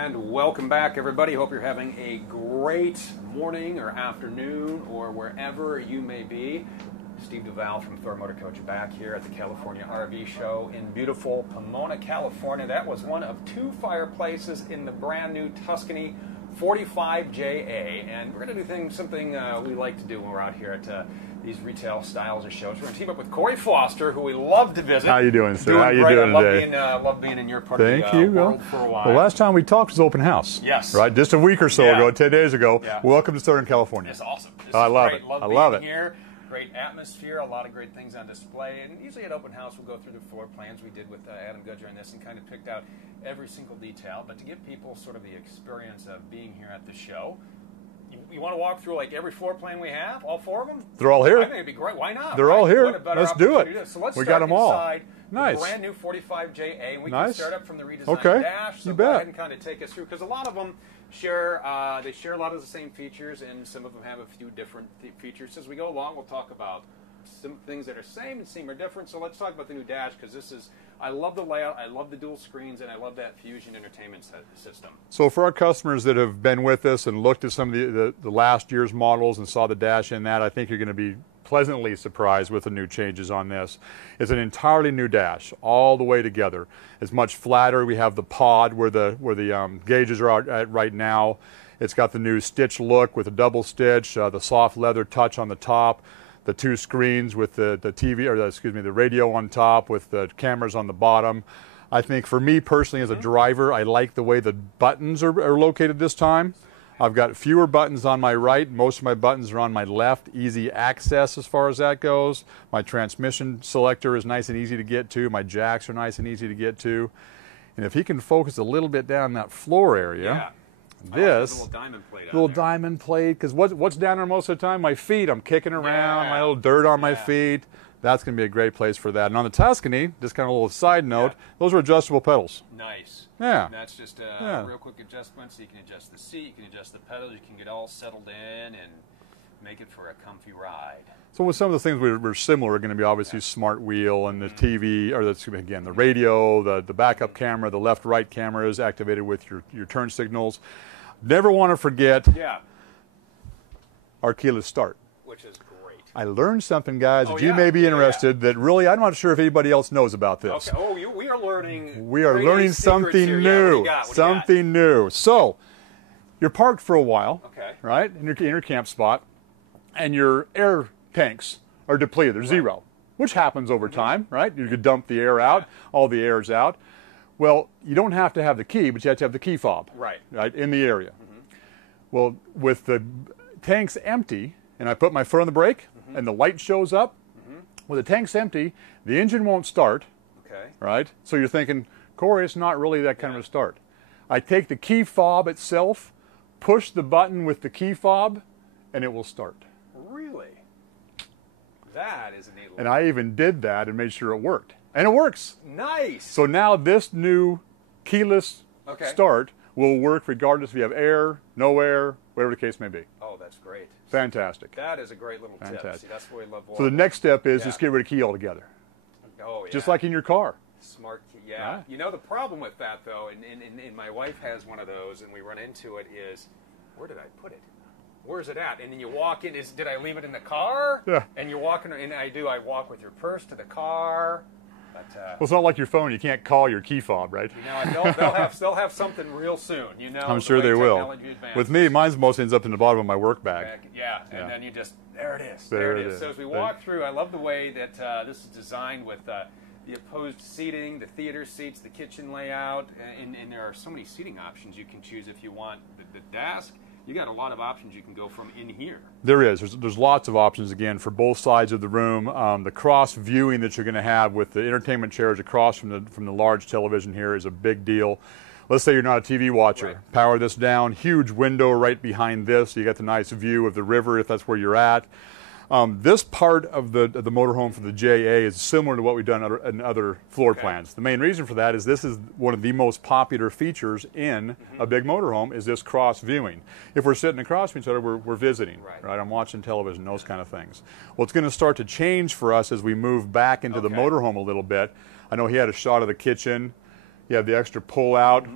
And welcome back, everybody. Hope you're having a great morning or afternoon or wherever you may be. Steve Duval from Thor Motor Coach back here at the California RV Show in beautiful Pomona, California. That was one of two fireplaces in the brand new Tuscany 45JA. And we're going to do something we like to do when we're out here at these retail styles of shows. We're going to team up with Corey Foster, who we love to visit. How you doing, sir? How you doing today? Love being in your part of the world for a while. The last time we talked was open house. Yes. Right? Just a week or so ago, 10 days ago. Yeah. Welcome to Southern California. It's awesome. I love it. I love being here. Great atmosphere, a lot of great things on display, and usually at open house we'll go through the floor plans we did with Adam Goodger on this and kind of picked out every single detail. But to give people sort of the experience of being here at the show, you want to walk through like every floor plan we have, all four of them? They're all here. I think it'd be great. Why not? They're all here. Let's do it. So let's we start got them all. Inside nice. The brand new 45JA, and we nice. can start up from the redesigned dash. So you go bet. ahead and kind of take us through, because a lot of them share a lot of the same features, and some of them have a few different features. As we go along, we'll talk about some things that are same and seem are different. So let's talk about the new dash, because this is, I love the layout, I love the dual screens, and I love that Fusion entertainment system. So for our customers that have been with us and looked at some of the last year's models and saw the dash in that, I think you're going to be pleasantly surprised with the new changes on this. It's an entirely new dash, all the way together. It's much flatter. We have the pod where the gauges are at right now. It's got the new stitch look with a double stitch, the soft leather touch on the top. The two screens with the TV, or the radio on top with the cameras on the bottom. I think for me personally as a driver, I like the way the buttons are located this time. I've got fewer buttons on my right. Most of my buttons are on my left. Easy access as far as that goes. My transmission selector is nice and easy to get to. My jacks are nice and easy to get to. And if he can focus a little bit down that floor area, this little diamond plate, because what's down there most of the time? My feet. I'm kicking around, my little dirt on my feet. That's going to be a great place for that. And on the Tuscany, just kind of a little side note, those are adjustable pedals. Nice. Yeah. And that's just a real quick adjustment, so you can adjust the seat, you can adjust the pedals, you can get all settled in and make it for a comfy ride. So with some of the things we're similar are going to be obviously smart wheel and the TV, or the radio, the backup camera, the left-right camera is activated with your turn signals. Never want to forget our keyless start. Which is great. I learned something, guys, that you may be interested that really I'm not sure if anybody else knows about this. Okay. Oh, we are learning. We are learning something new. Something new. So you're parked for a while, right, in your camp spot, and your air tanks are depleted. They're zero, which happens over time, right? You could dump the air out, all the air is out. Well, you don't have to have the key, but you have to have the key fob, right, in the area. Well, with the tanks empty, and I put my foot on the brake, and the light shows up, when the tank's empty, the engine won't start, right? So you're thinking, Corey, it's not really that kind of a start. I take the key fob itself, push the button with the key fob, and it will start. Really? That is a neat little. And I even did that and made sure it worked. And it works. Nice. So now this new keyless start will work regardless if you have air, no air, whatever the case may be. Oh, that's great. Fantastic. That is a great little tip. See, that's what we love. So the next step is just get rid of key altogether. Oh, yeah. Just like in your car. Smart key, yeah. You know, the problem with that, though, and my wife has one of those, and we run into it, is where did I put it? Where's it at? And then you walk in, did I leave it in the car? Yeah. And you're walking, and I walk with your purse to the car. But, well, it's not like your phone. You can't call your key fob, right? You know, they'll have something real soon. You know, I'm sure they will. With me, mine mostly ends up in the bottom of my work bag. And then you just, there it is. There it is. So as we walk through, I love the way that this is designed with the opposed seating, the theater seats, the kitchen layout, and there are so many seating options you can choose if you want. The desk. You got a lot of options you can go from in here. There is. There's lots of options, again, for both sides of the room. The cross viewing that you're going to have with the entertainment chairs across from the large television here is a big deal. Let's say you're not a TV watcher. Power this down. Huge window right behind this. So you got the nice view of the river if that's where you're at. This part of the motorhome for the JA is similar to what we've done in other floor plans. The main reason for that is this is one of the most popular features in a big motorhome is this cross viewing. If we're sitting across from each other, we're visiting, right? I'm watching television, those kind of things. Well, it's going to start to change for us as we move back into the motorhome a little bit. I know he had a shot of the kitchen. You have the extra pull out.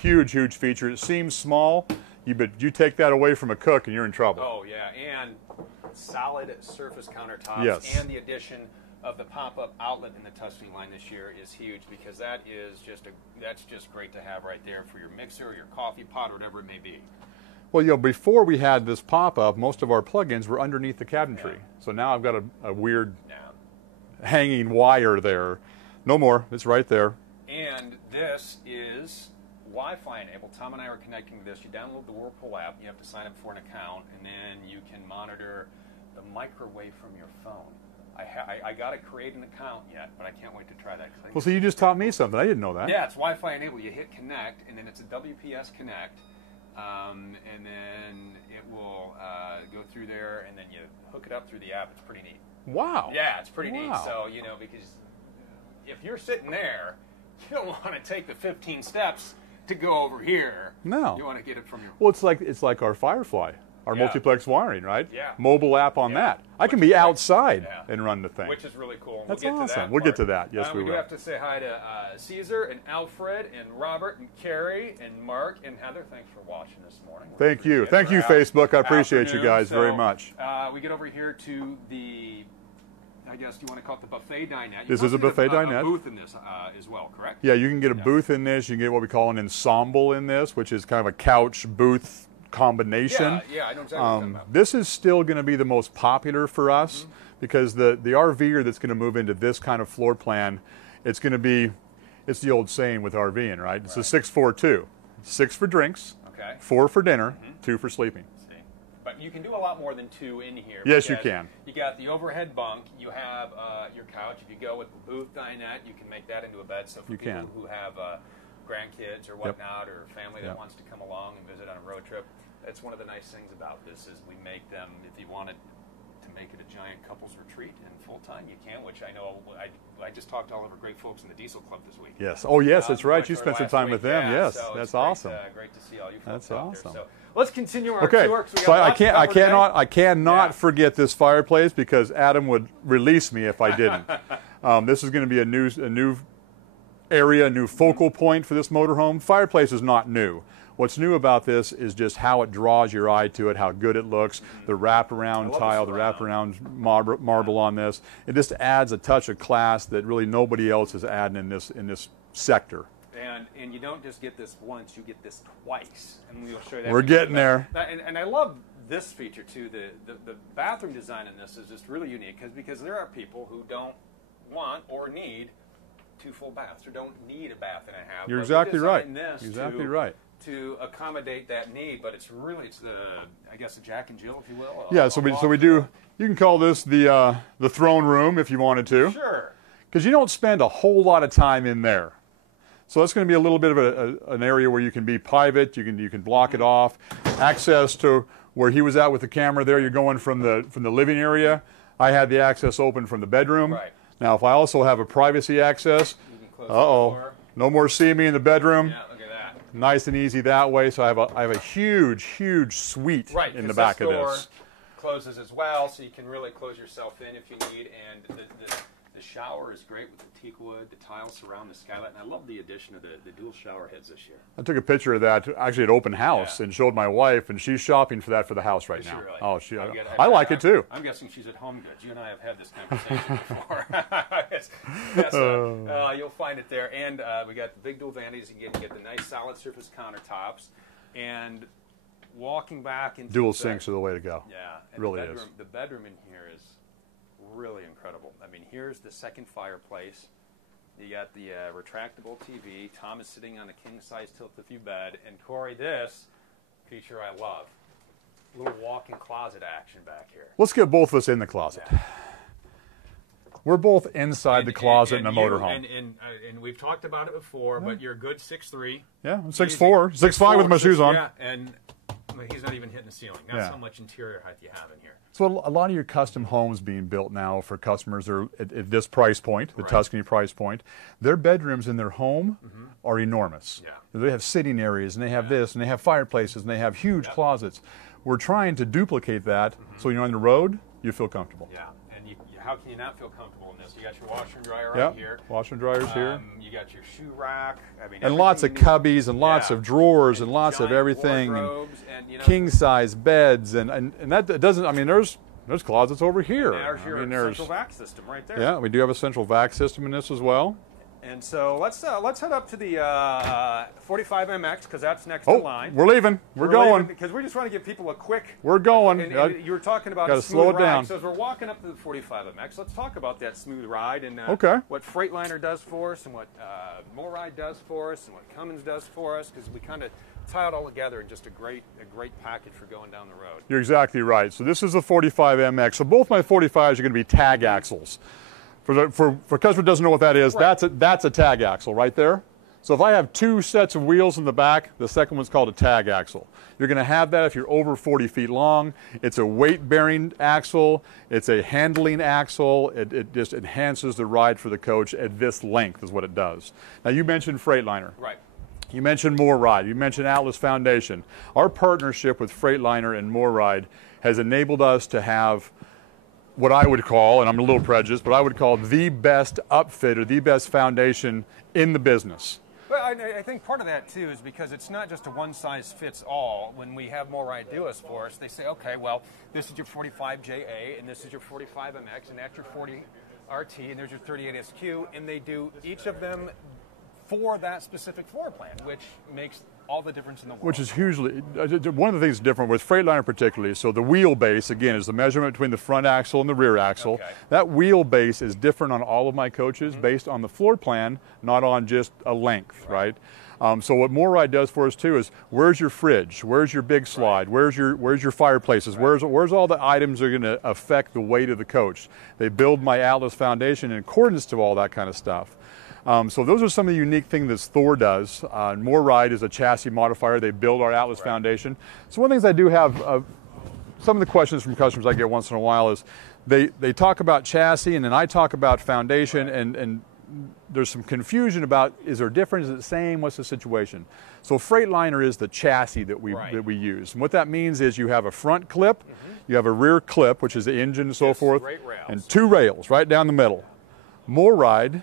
Huge, huge feature. It seems small, but you take that away from a cook and you're in trouble. Oh yeah, and solid surface countertops, Yes. and the addition of the pop-up outlet in the Tuscany line this year is huge, because that's just great to have right there for your mixer, your coffee pot, or whatever it may be. Well, before we had this pop-up, most of our plugins were underneath the cabinetry. Yeah. So now I've got a weird hanging wire there. No more. It's right there. And this is Wi-Fi enabled. Tom and I are connecting to this. You download the Whirlpool app. You have to sign up for an account, and then you can monitor the microwave from your phone. I got to create an account yet, but I can't wait to try that. Well, so you just taught me something. I didn't know that. Yeah, it's Wi-Fi enabled. You hit connect, and then it's a WPS connect, and then it will go through there, and then you hook it up through the app. It's pretty neat. Wow. Yeah, it's pretty neat. Wow. So, because if you're sitting there, you don't want to take the 15 steps to go over here. No. You want to get it from your... Well, it's like our Firefly, our multiplex wiring, right? Yeah. Mobile app on that. I can be outside and run the thing. Which is really cool. That's we'll get awesome. To that We'll get part. to that. Yes, we do will. have to say hi to Caesar and Alfred and Robert and Carrie and Mark and Heather. Thanks for watching this morning. Thank you. Thank you, Facebook. I appreciate you guys very much. We get over here to the... I guess you want to call it the buffet dinette. This is a buffet dinette. A booth in this as well, correct? Yeah, you can get a booth in this. You can get what we call an ensemble in this, which is kind of a couch booth combination. Yeah, I know exactly what you're talking about. This is still going to be the most popular for us because the RVer that's going to move into this kind of floor plan, it's going to be, it's the old saying with RVing, right? It's a 6-4-2. 6 for drinks, 4 for dinner, 2 for sleeping. But you can do a lot more than 2 in here. Yes, you can. You got the overhead bunk. You have your couch. If you go with the booth dinette, you can make that into a bed. So for people who have grandkids or whatnot, or family that wants to come along and visit on a road trip, that's one of the nice things about this is we make them, if you wanted to make it a giant couples retreat and full-time, you can, which I know I just talked to all of our great folks in the Diesel Club this week. Yes. Oh, yes, that's right. You spent some time with them. Yeah, yes, so that's great, awesome. Great to see all you folks That's out awesome. there. So let's continue our tour. So I cannot forget this fireplace because Adam would release me if I didn't. This is going to be a new area, a new focal point for this motorhome. Fireplace is not new. What's new about this is just how it draws your eye to it, how good it looks, the wraparound tile, the wraparound marble on this. It just adds a touch of class that really nobody else is adding in this sector. And you don't just get this once, you get this twice. And we'll show you that. We're getting there. And I love this feature too. The bathroom design in this is just really unique because there are people who don't want or need 2 full baths or don't need a bath and a half. You're exactly right. Exactly right. To accommodate that need, but it's the I guess a Jack and Jill, if you will. Yeah, so we do. You can call this the throne room if you wanted to. Sure. Because you don't spend a whole lot of time in there. So that's going to be a little bit of an area where you can be private. You can block it off. Access to where he was at with the camera there. You're going from the living area. I had the access open from the bedroom. Right. Now, if I also have a privacy access, no more see me in the bedroom. Yeah, look at that. Nice and easy that way. So I have a huge suite in the back of this. Closes as well, so you can really close yourself in if you need. And the shower is great with the teak wood. The tiles surround the skylight, and I love the addition of the dual shower heads this year. I took a picture of that actually at open house and showed my wife, and she's shopping for that for the house right now. Really? Oh, I like it too. I'm guessing she's at Home Goods. You and I have had this conversation before. You'll find it there. And we got the big dual vanities. You get the nice solid surface countertops, and walking back into dual sinks are the way to go. Yeah, and really is. The bedroom in here is really incredible. I mean, here's the second fireplace. You got the retractable TV. Tom is sitting on a king-size tilt-a-view bed. And Corey, this feature I love. A little walk-in closet action back here. Let's get both of us in the closet. Yeah. We're both inside the closet in a motorhome. And we've talked about it before, but you're a good 6'3". Yeah, I'm 6'4", 6'5" with my shoes on. Yeah, and he's not even hitting the ceiling. That's how much interior height you have in here. So a lot of your custom homes being built now for customers are at this price point, the Tuscany price point. Their bedrooms in their home are enormous. Yeah. They have sitting areas, and they have this, and they have fireplaces, and they have huge closets. We're trying to duplicate that so you're on the road, you feel comfortable. Yeah, and you how can you not feel comfortable in this? You got your washer and dryer Yep. right here. Washer and dryer's here. You got your shoe rack. I mean, And lots of cubbies and lots of drawers and lots of everything. And, you know, king size beds and that doesn't, I mean, there's closets over here. There's your central vac system right there. Yeah, we do have a central vac system in this as well. And so let's head up to the 45MX because that's next in line. We're leaving. We're going. Because we just want to give people a quick. We're going. And you were talking about a smooth ride. So as we're walking up to the 45MX, let's talk about that smooth ride and what Freightliner does for us and what MoRide does for us and what Cummins does for us, because we kind of tie it all together in just a great package for going down the road. You're exactly right. So this is the 45MX. So both my 45s are going to be tag axles. For a customer who doesn't know what that is, that's a tag axle right there. So if I have two sets of wheels in the back, the second one's called a tag axle. You're going to have that if you're over 40 feet long. It's a weight-bearing axle. It's a handling axle. It just enhances the ride for the coach at this length is what it does. Now you mentioned Freightliner. Right. You mentioned MoRide. You mentioned Atlas Foundation. Our partnership with Freightliner and MoRide has enabled us to have what I would call, and I'm a little prejudiced, but I would call the best upfit or the best foundation in the business. Well, I think part of that, too, is because it's not just a one-size-fits-all. When we have MoRide do us for us, they say, okay, well, this is your 45JA, and this is your 45MX, and that's your 40RT, and there's your 38SQ, and they do each of them for that specific floor plan, which makes all the difference in the world. Which is hugely, one of the things different with Freightliner particularly, so the wheelbase, again, is the measurement between the front axle and the rear axle. Okay. That wheelbase is different on all of my coaches based on the floor plan, not on just a length, right? So what MoRide does for us too is, where's your fridge? Where's your big slide? Where's your fireplaces? Where's all the items that are going to affect the weight of the coach? They build my Atlas Foundation in accordance to all that kind of stuff. So those are some of the unique things that Thor does. MoRide is a chassis modifier. They build our Atlas Foundation. So one of the things I do have, some of the questions from customers I get once in a while is, they talk about chassis and then I talk about foundation, and there's some confusion about, is there a difference, is it the same, what's the situation? So Freightliner is the chassis that we use. And what that means is you have a front clip, you have a rear clip, which is the engine and so forth, and two rails right down the middle. MoRide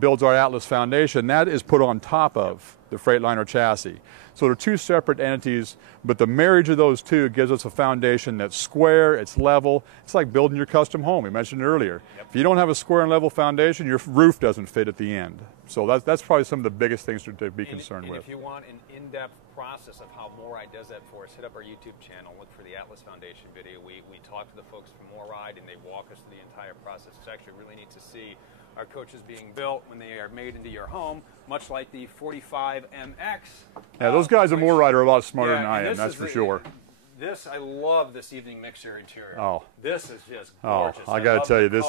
builds our Atlas Foundation. That is put on top of the Freightliner chassis. So they're two separate entities, but the marriage of those two gives us a foundation that's square, it's level. It's like building your custom home, we mentioned it earlier. If you don't have a square and level foundation, your roof doesn't fit at the end. So that's probably some of the biggest things to be concerned with. If you want an in-depth process of how MoRide does that for us, hit up our YouTube channel, look for the Atlas Foundation video. We talk to the folks from MoRide and they walk us through the entire process. It's actually really neat to see our coaches being built when they are made into your home, much like the 45MX. Yeah, those guys at MoRide are a lot smarter than I am, that's for sure. I love this evening mixer interior. Oh, this is just gorgeous. I got to tell you, this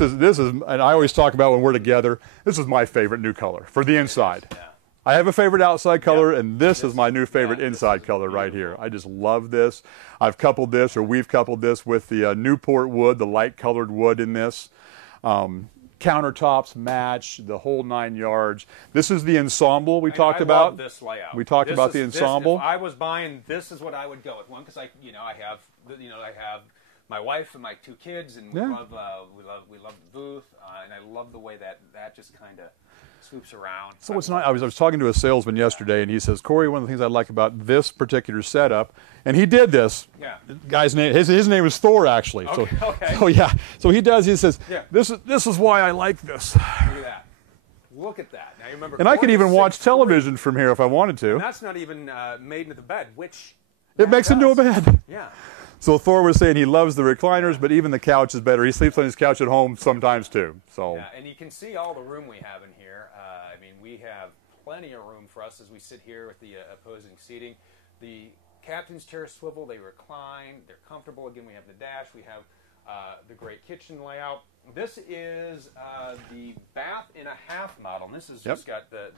is, and I always talk about when we're together, this is my favorite new color for the inside. Yeah. I have a favorite outside color, and this is my new favorite inside color right here. I just love this. I've coupled this, or we've coupled this with the Newport wood, the light colored wood in this. Countertops match, the whole 9 yards. This is the ensemble we talked about. I love this layout. We talked about the ensemble. If I was buying, this is what I would go with. One, because I have my wife and my two kids, and we love the booth, and I love the way that just kind of swoops around. So what's nice, I was talking to a salesman yesterday, and he says, Corey, one of the things I like about this particular setup, and he did this. Yeah. Guy's name, his name is Thor, actually. Okay. So he does. He says, this is why I like this. Look at that. Look at that. Now you remember. And I could even watch television from here if I wanted to. And that's not even made into the bed, which it makes into a bed. Yeah. So Thor was saying he loves the recliners, but even the couch is better. He sleeps on his couch at home sometimes too. So. Yeah, and you can see all the room we have in here. I mean, we have plenty of room for us as we sit here with the opposing seating. The captain's chair swivel, they recline, they're comfortable. Again, we have the dash, we have the great kitchen layout. This is the bath and a half model, and this has just got the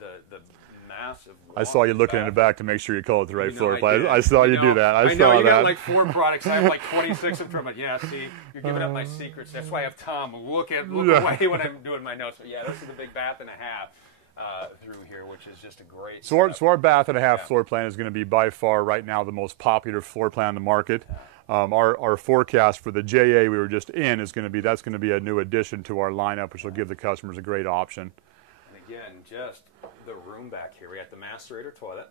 massive. I saw you looking in the back to make sure you call it the right floor plan. I saw you do that. I saw you that. got like 4 products. I have like 26 of them. But yeah, see, you're giving up my secrets. That's why I have Tom look away when I'm doing my notes. But yeah, this is the big bath and a half through here, which is just a great. So our bath and a half floor plan is going to be by far right now the most popular floor plan on the market. Our forecast for the JA we were just in is going to be, that's going to be a new addition to our lineup, which will give the customers a great option. And again, just the room back here. We got the macerator toilet.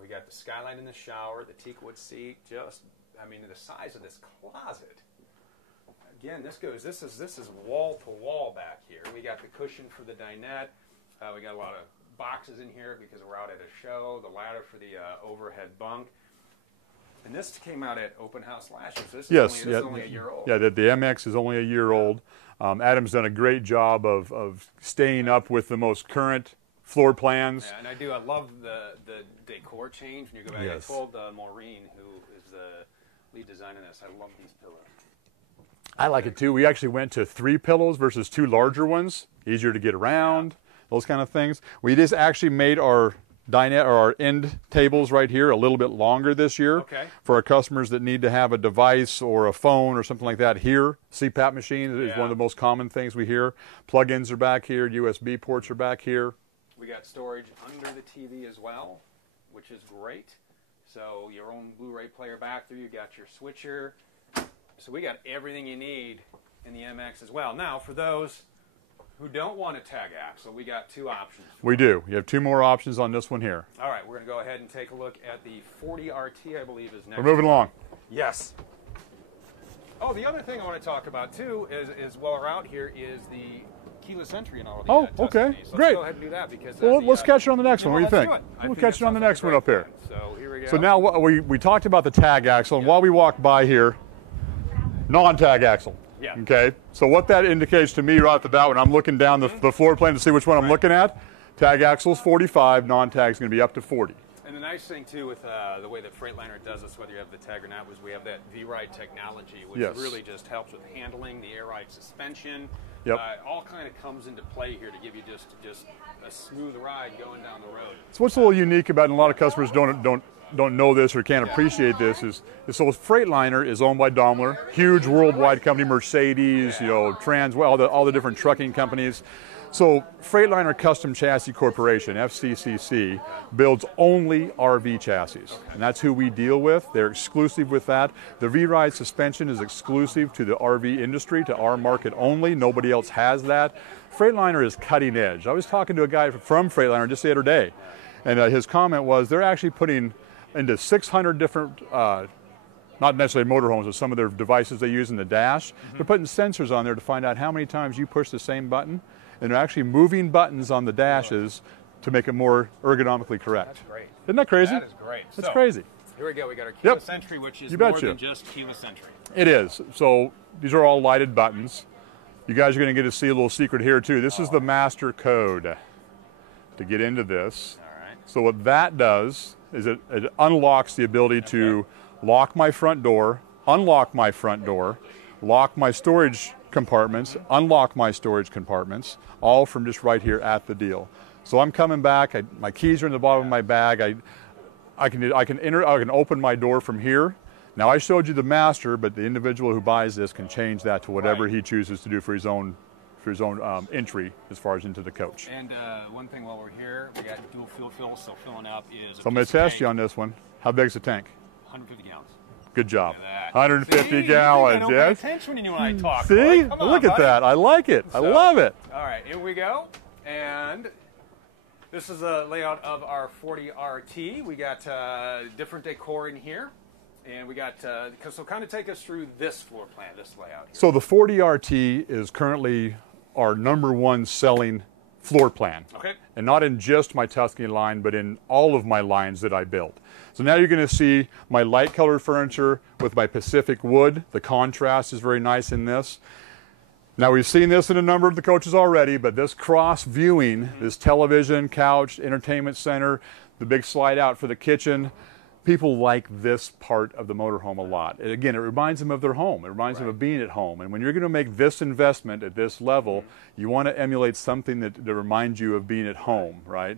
We got the skylight in the shower, the teak wood seat. Just, I mean, the size of this closet. Again, this is wall to wall back here. We got the cushion for the dinette. We got a lot of boxes in here because we're out at a show. The ladder for the overhead bunk. And this came out at open house last year. So this is only a year old. Yeah, the MX is only a year old. Adam's done a great job of staying up with the most current floor plans. Yeah, and I love the decor change. When you go back, Yes. I told Maureen, who is the lead designer in this, I love these pillows. I like it too. We actually went to 3 pillows versus 2 larger ones. Easier to get around, those kind of things. We just actually made our dinette or our end tables right here a little bit longer this year. Okay. For our customers that need to have a device or a phone or something like that here. CPAP machine is one of the most common things we hear. Plug-ins are back here. USB ports are back here. We got storage under the TV as well, which is great. So your own Blu-ray player back there. You got your switcher. So we got everything you need in the MX as well. Now, for those who don't want a tag axle, we got 2 options. We do. You have 2 more options on this one here. All right, we're going to go ahead and take a look at the 40RT, I believe, is next. We're moving along. Yes. Oh, the other thing I want to talk about, too, is while we're out here, is the keyless entry and all of the okay. Tuscany. So Great. let's go ahead and do that. Because Well, let's catch it on the next one. What do you think? Let's do it. We'll catch it on the next one up here. So here we go. So now we talked about the tag axle, and while we walk by here, non-tag axle. Yeah. Okay. So what that indicates to me right off the bat when I'm looking down the floor plan to see which one I'm looking at, tag axle's 45, non-tag's going to be up to 40. And the nice thing too with the way that Freightliner does this, whether you have the tag or not, was we have that V-Ride technology, which really just helps with handling the air ride suspension. Yep. All kind of comes into play here to give you just a smooth ride going down the road. So what's a little unique about, and a lot of customers don't know this or can't appreciate this, is so Freightliner is owned by Daimler, huge worldwide company, Mercedes, all the different trucking companies. So Freightliner Custom Chassis Corporation, FCCC, builds only RV chassis, and that's who we deal with. They're exclusive with that. The V-Ride suspension is exclusive to the RV industry, to our market only. Nobody else has that. Freightliner is cutting edge. I was talking to a guy from Freightliner just the other day, and his comment was they're actually putting into 600 different, not necessarily motorhomes, but some of their devices they use in the dash. They're putting sensors on there to find out how many times you push the same button, and they're actually moving buttons on the dashes to make it more ergonomically correct. That's great. Isn't that crazy? That is great. That's crazy. Here we go. We got our keyless entry, which is more than just keyless entry. It is. So these are all lighted buttons. You guys are going to get to see a little secret here too. This is the master code to get into this. All right. So what that does is it unlocks the ability to lock my front door, unlock my front door, lock my storage compartments, unlock my storage compartments, all from just right here at the deal. So I'm coming back, my keys are in the bottom of my bag, I can open my door from here. Now I showed you the master, but the individual who buys this can change that to whatever he chooses to do for his own entry as far as into the coach. And one thing while we're here, we got dual fuel fills, so filling up is. So I'm going to test you on this one. How big's the tank? 150 gallons. Good job. Look at that. 150 See? gallons, I don't yes. pay attention when you and I talk. See? Boy. Come on, Look at buddy. that. I like it. I love it. All right, here we go. And this is a layout of our 40RT. We got different decor in here. And we got, so kind of take us through this floor plan, this layout here. So the 40RT is currently our #1 selling floor plan. Okay. And not in just my Tuscany line, but in all of my lines that I built. So now you're going to see my light colored furniture with my Pacific wood. The contrast is very nice in this. Now we've seen this in a number of the coaches already, but this cross viewing, this television, couch, entertainment center, the big slide out for the kitchen, people like this part of the motorhome a lot. And again, it reminds them of their home. It reminds them of being at home. And when you're going to make this investment at this level, you want to emulate something that reminds you of being at home, right?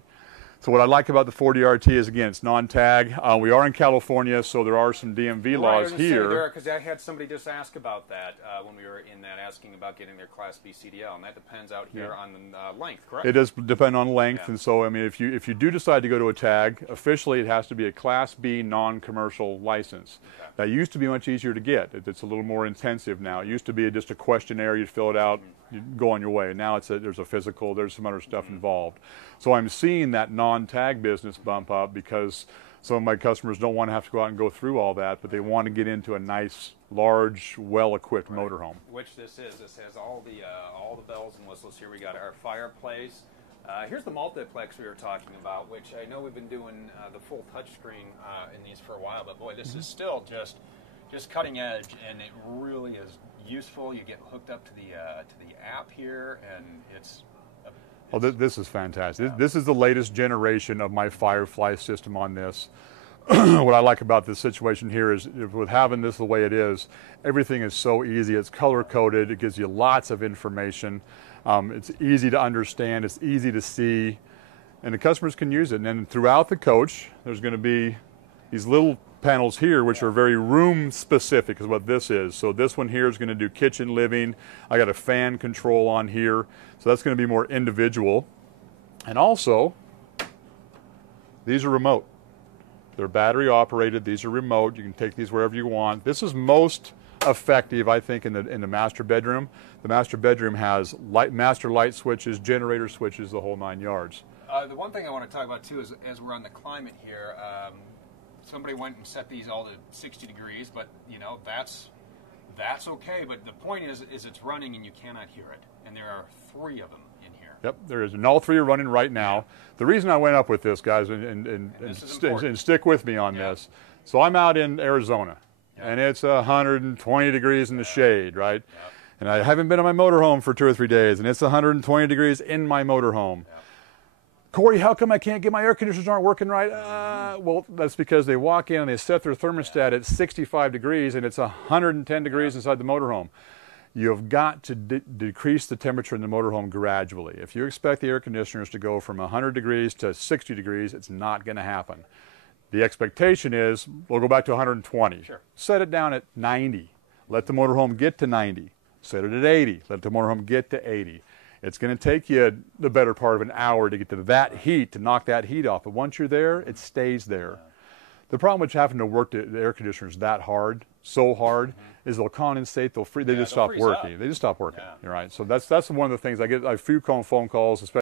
So what I like about the 40RT is, again, it's non-tag. We are in California, so there are some DMV laws here. Because I had somebody just ask about that when we were in that, asking about getting their Class B CDL, and that depends out here on the length, correct? It does depend on length, and so, I mean, if you do decide to go to a tag, officially it has to be a Class B non-commercial license. Okay. That used to be much easier to get. It's a little more intensive now. It used to be just a questionnaire, you'd fill it out, you'd go on your way. Now there's a physical, there's some other stuff involved. So I'm seeing that non-tag business bump up because some of my customers don't want to have to go out and go through all that, but they want to get into a nice, large, well-equipped motorhome. Which this is. This has all the bells and whistles here. We got our fireplace. Here's the multiplex we were talking about, which I know we've been doing the full touchscreen in these for a while, but boy, this is still just cutting edge, and it really is useful. You get hooked up to the app here, and it's oh, this is fantastic. Yeah. This is the latest generation of my Firefly system on this. What I like about this situation here is, with having this the way it is, everything is so easy. It's color-coded. It gives you lots of information. It's easy to understand. It's easy to see. And the customers can use it. And then throughout the coach, there's going to be these little panels here, which are very room specific, is what this is. So this one here is going to do kitchen, living. I got a fan control on here, so that's going to be more individual. And also, these are remote. They're battery operated. These are remote. You can take these wherever you want. This is most effective, I think, in the master bedroom. The master bedroom has master light switches, generator switches, the whole 9 yards. The one thing I want to talk about too is, as we're on the climate here, somebody went and set these all to 60 degrees, but you know, that's okay. But the point is it's running and you cannot hear it, and there are 3 of them in here. Yep, there is, and all 3 are running right now. The reason I went up with this, guys, and stick with me on this. So I'm out in Arizona, and it's 120 degrees in the shade, right? And I haven't been in my motorhome for 2 or 3 days, and it's 120 degrees in my motorhome. Corey, how come I can't get my air conditioners aren't working right? Well, that's because they walk in and they set their thermostat at 65 degrees and it's 110 degrees inside the motorhome. You've got to decrease the temperature in the motorhome gradually. If you expect the air conditioners to go from 100 degrees to 60 degrees, it's not going to happen. The expectation is we'll go back to 120. Sure. Set it down at 90. Let the motorhome get to 90. Set it at 80. Let the motorhome get to 80. It's going to take you the better part of an hour to get to that heat, to knock that heat off. But once you're there, it stays there. The problem with having to work the air conditioners that hard, so hard, is they'll condensate, they just stop working. They just stop working. Right? So that's one of the things I get a few phone calls, especially